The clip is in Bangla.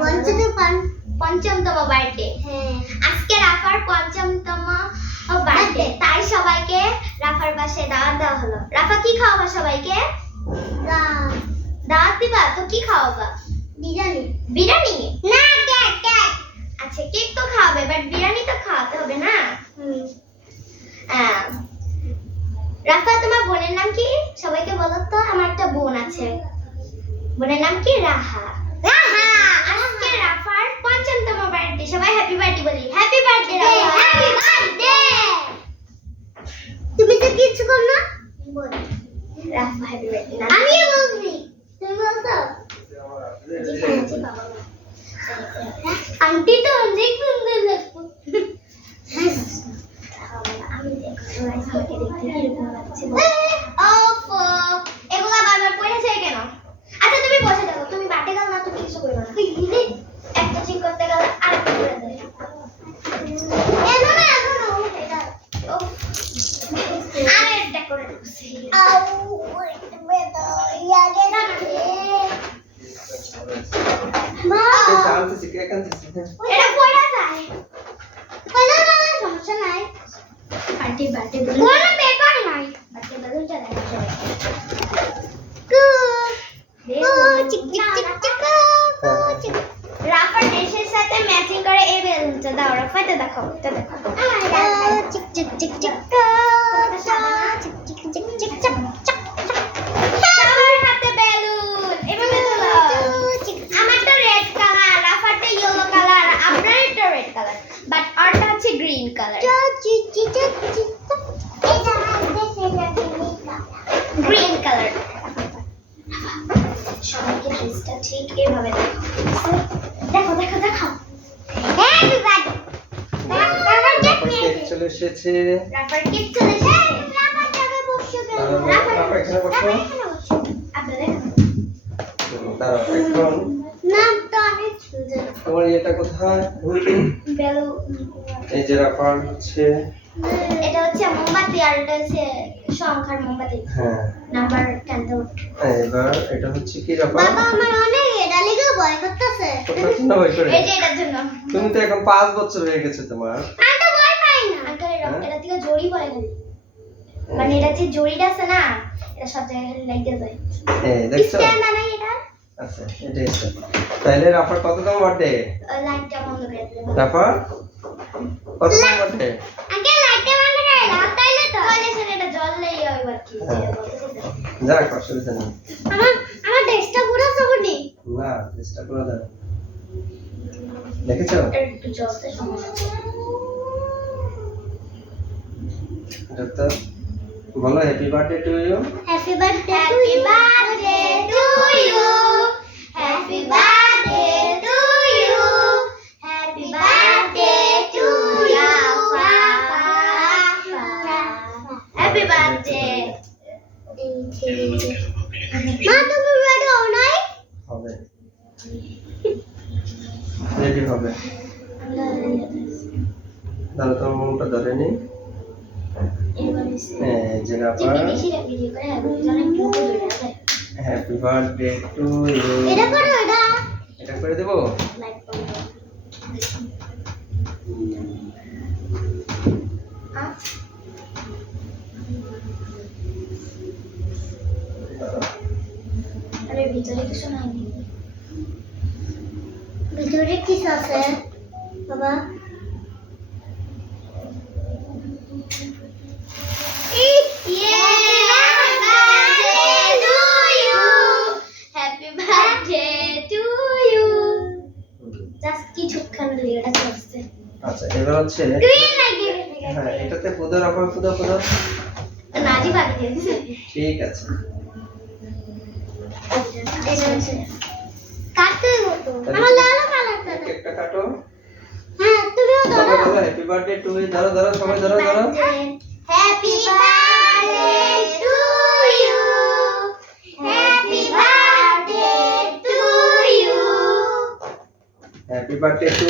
পঞ্চম পঞ্চমতম বার্থডে হ্যাঁ। আজকে রাফার পঞ্চমতম বার্থডে তাই সবাইকে রাফার বাসায় দাওয়াত দেওয়া হলো। রাফা কি খাওয়াবা সবাইকে? দাওয়াত দিবা? তো কি খাওয়াবা? বিরিয়ানি। বিরিয়ানি? না কেক কেক। আচ্ছা কেক তো খাওয়াবে বাট বিরিয়ানি তো খাওয়াতে হবে না? রাফা তোমার বোনের নাম কি? সবাইকে বলো তো আমার একটা বোন আছে। বোনের নাম কি? রাহা। রাফার পঞ্চমতম বার্থডে। সবাই হ্যাপি বার্থডে বলি। হ্যাপি বার্থডে হ্যাপি বার্থডে তুমি তো কিছু কর না? বল। রাফা হ্যাপি বার্থডে আমিও বলছি। তুমি বলছো? আন্টি তো অনেক সুন্দর লাগছে আমি দেখো। দেখতে কীরকম লাগছে ওফো এগুলা বারবার পড়েছে কেন আচ্ছা তুমি বসে দেখো তুমি বাটে গেল না তুমি কিছু করবে না একটা ঠিক করতে গেলে আর একটা করে দেবে এনো না এনো এটা উফ, আর একটা করে দিচ্ছি আউ বেটা ইয়াগে না মা আনতেছি কেক আনতেছি হ্যাঁ। এটা পড়া যায় কোনো না সমস্যা নাই পার্টি বার্থডে কোনো ব্যাপার নাই বেলুনটা দেখো সবাই কু। কু চিক চিক চিক চিক কু চিক রাফার ড্রেসের সাথে ম্যাচিং করে এই বেলুনটা দাও রাফা এটা দেখো এটা দেখো চিক চিক চিক চিক কু বাট আরটা হচ্ছে গ্রিন কালার গ্রিন কালার সবাইকে ড্রেসটা ঠিক এভাবে দেখো। দেখো দেখো চলে এসেছে। রাফার কেক চলে এসেছে। রাবার জায়গায় বসে গেল তারপর এখানে বসো। আপনারা এখন তোমার এটা কোথায়? এই যে রাফার হচ্ছে। এটা হচ্ছে মোমবাতি আর এটা হচ্ছে সংখ্যার মোমবাতি। হ্যাঁ। নাম্বার ক্যান্ডেল এবার এটা হচ্ছে কি রাফা বাবা আমার অনেক এটা লেগে ভয় করতেছে। জন্য ভয় করে। এই যে এটার জন্য। তুমি তো এখন পাঁচ বছর হয়ে গেছে তোমার। আমি তো ভয় পাই না। আঙ্কেল এটা হ্যাঁ? এটা থেকে জড়ি পড়ে গেল মানে এটা যে জড়িটা আছে না এটা সব জায়গায় লাগিয়ে যায়। হ্যাঁ দেখছ? এটা আচ্ছা এটা তাহলে রাফার কততম বার্থডে লাইটটা বন্ধ করে কততম বার্থডে হয়। যাক অসুবিধা নেই। আমার আমার ড্রেসটা পুরো সবুনি না চেষ্টা করে দাও দেখেছ? একটু জ্বলতে সমস্যা এটা তো বলো happy birthday to you happy birthday to happy you birthday to you happy birthday to you happy birthday to Rafa happy birthday মা তুমি রেডি হও নাই হবে। রেডি হবে। দাঁড়া তোমার মনটা ধরে নি। হ্যাঁ যে Rafa happy birthday to you এটা করো এটা। এটা করে দেবো? আরে ভিতরে কিছু নাই। ভিতরে কি আছে? বাবা। আচ্ছা এবার হচ্ছে হ্যাঁ এটাতে ফুদো ঠিক আছে। কাটো। হ্যাঁ তুমিও ধরো। ধরো ধরো হ্যাপি বার্থডে টু ধরো ধরো সবাই ধরো ধরো। Happy birthday birthday to